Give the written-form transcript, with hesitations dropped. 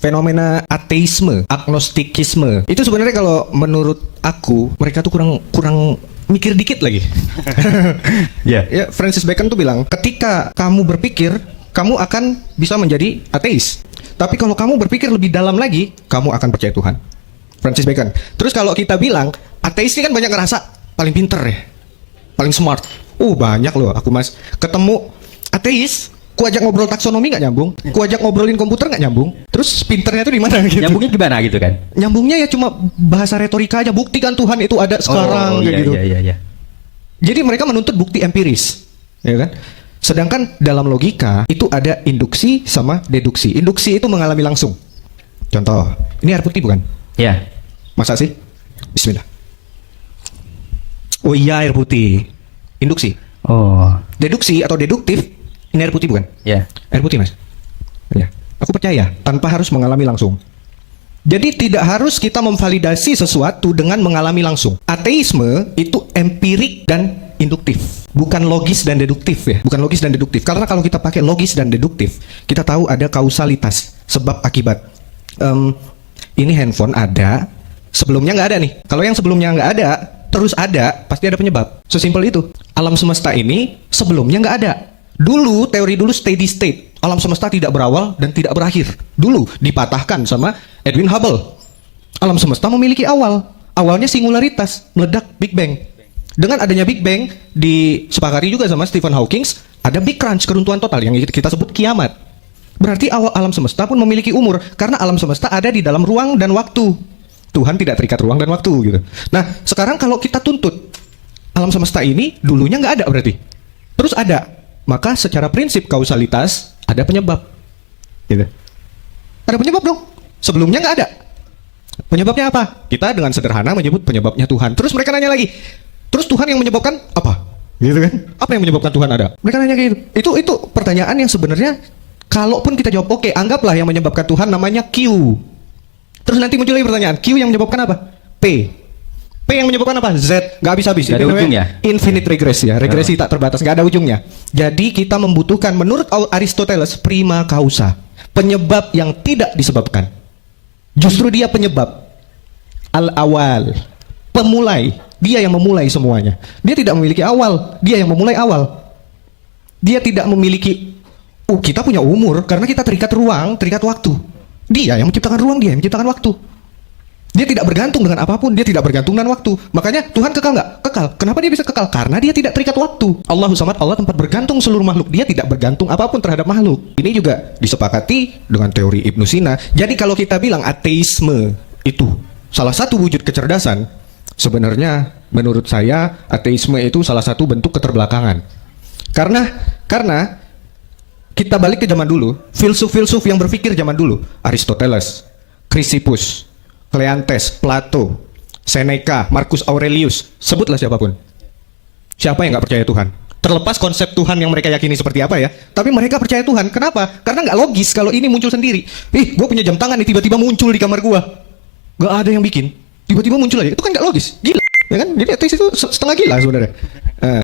fenomena ateisme, agnostikisme. Itu sebenarnya kalau menurut aku mereka tuh kurang mikir dikit lagi. Ya. Ya, Francis Bacon tuh bilang, ketika kamu berpikir, kamu akan bisa menjadi ateis. Tapi kalau kamu berpikir lebih dalam lagi, kamu akan percaya Tuhan. Francis Bacon. Terus kalau kita bilang, ateis ini kan banyak ngerasa paling pinter ya, paling smart. Banyak loh aku mas ketemu ateis, ku ajak ngobrol taksonomi nggak nyambung, ku ajak ngobrolin komputer nggak nyambung. Terus pinternya tuh di mana gitu? Nyambungnya gimana gitu kan? Nyambungnya ya cuma bahasa retorika aja. Buktikan Tuhan itu ada sekarang kayak gitu. Iya. Jadi mereka menuntut bukti empiris, ya kan? Sedangkan dalam logika itu ada induksi sama deduksi. Induksi itu mengalami langsung. Contoh, ini air putih bukan? Ya. Masa sih? Bismillah. Oh iya, air putih. Induksi. Oh. Deduksi atau deduktif, ini air putih bukan? Ya. Air putih mas. Ya. Aku percaya tanpa harus mengalami langsung. Jadi tidak harus kita memvalidasi sesuatu dengan mengalami langsung. Ateisme itu empirik dan induktif, bukan logis dan deduktif ya. Bukan logis dan deduktif. Karena kalau kita pakai logis dan deduktif, kita tahu ada kausalitas, sebab akibat. Ini handphone ada, sebelumnya nggak ada nih. Kalau yang sebelumnya nggak ada, terus ada, pasti ada penyebab. Sesimpel itu. Alam semesta ini sebelumnya nggak ada. Dulu, teori dulu steady state. Alam semesta tidak berawal dan tidak berakhir. Dulu dipatahkan sama Edwin Hubble. Alam semesta memiliki awal. Awalnya singularitas, meledak Big Bang. Dengan adanya Big Bang, disepakati juga sama Stephen Hawking, ada Big Crunch, keruntuhan total yang kita sebut kiamat. Berarti awal alam semesta pun memiliki umur, karena alam semesta ada di dalam ruang dan waktu. Tuhan tidak terikat ruang dan waktu gitu. Nah, sekarang kalau kita tuntut alam semesta ini dulunya nggak ada berarti. Terus ada, maka secara prinsip kausalitas ada penyebab. Gitu. Ada penyebab dong. Sebelumnya nggak ada. Penyebabnya apa? Kita dengan sederhana menyebut penyebabnya Tuhan. Terus mereka nanya lagi, terus Tuhan yang menyebabkan apa? Gitu kan? Apa yang menyebabkan Tuhan ada? Mereka nanya kayak gitu. Itu pertanyaan yang sebenarnya kalaupun kita jawab oke, anggaplah yang menyebabkan Tuhan namanya Q. Terus nanti muncul lagi pertanyaan, Q yang menyebabkan apa? P. P yang menyebabkan apa? Z. Nggak habis-habis. Nggak ada ujung ya? Infinite regress ya. Regresi tak terbatas. Nggak ada ujungnya. Jadi kita membutuhkan menurut Aristoteles prima causa. Penyebab yang tidak disebabkan. Justru dia penyebab. Al-awal. Pemulai. Dia yang memulai semuanya. Dia tidak memiliki awal. Dia yang memulai awal. Dia tidak memiliki kita punya umur karena kita terikat ruang, terikat waktu. Dia yang menciptakan ruang, dia yang menciptakan waktu. Dia tidak bergantung dengan apapun, dia tidak bergantung dengan waktu. Makanya Tuhan kekal nggak? Kekal. Kenapa dia bisa kekal? Karena dia tidak terikat waktu. Allahu Samad, Allah tempat bergantung seluruh makhluk. Dia tidak bergantung apapun terhadap makhluk. Ini juga disepakati dengan teori Ibnu Sina. Jadi kalau kita bilang ateisme itu salah satu wujud kecerdasan, sebenarnya menurut saya ateisme itu salah satu bentuk keterbelakangan. Karena kita balik ke zaman dulu, filsuf-filsuf yang berpikir zaman dulu, Aristoteles, Chrysippus, Cleanthes, Plato, Seneca, Marcus Aurelius, sebutlah siapapun. Siapa yang nggak percaya Tuhan? Terlepas konsep Tuhan yang mereka yakini seperti apa ya, tapi mereka percaya Tuhan. Kenapa? Karena nggak logis kalau ini muncul sendiri. Gue punya jam tangan nih, tiba-tiba muncul di kamar gue. Nggak ada yang bikin, tiba-tiba muncul aja. Itu kan nggak logis, gila. Ya kan? Jadi ateis itu setengah gila sebenarnya.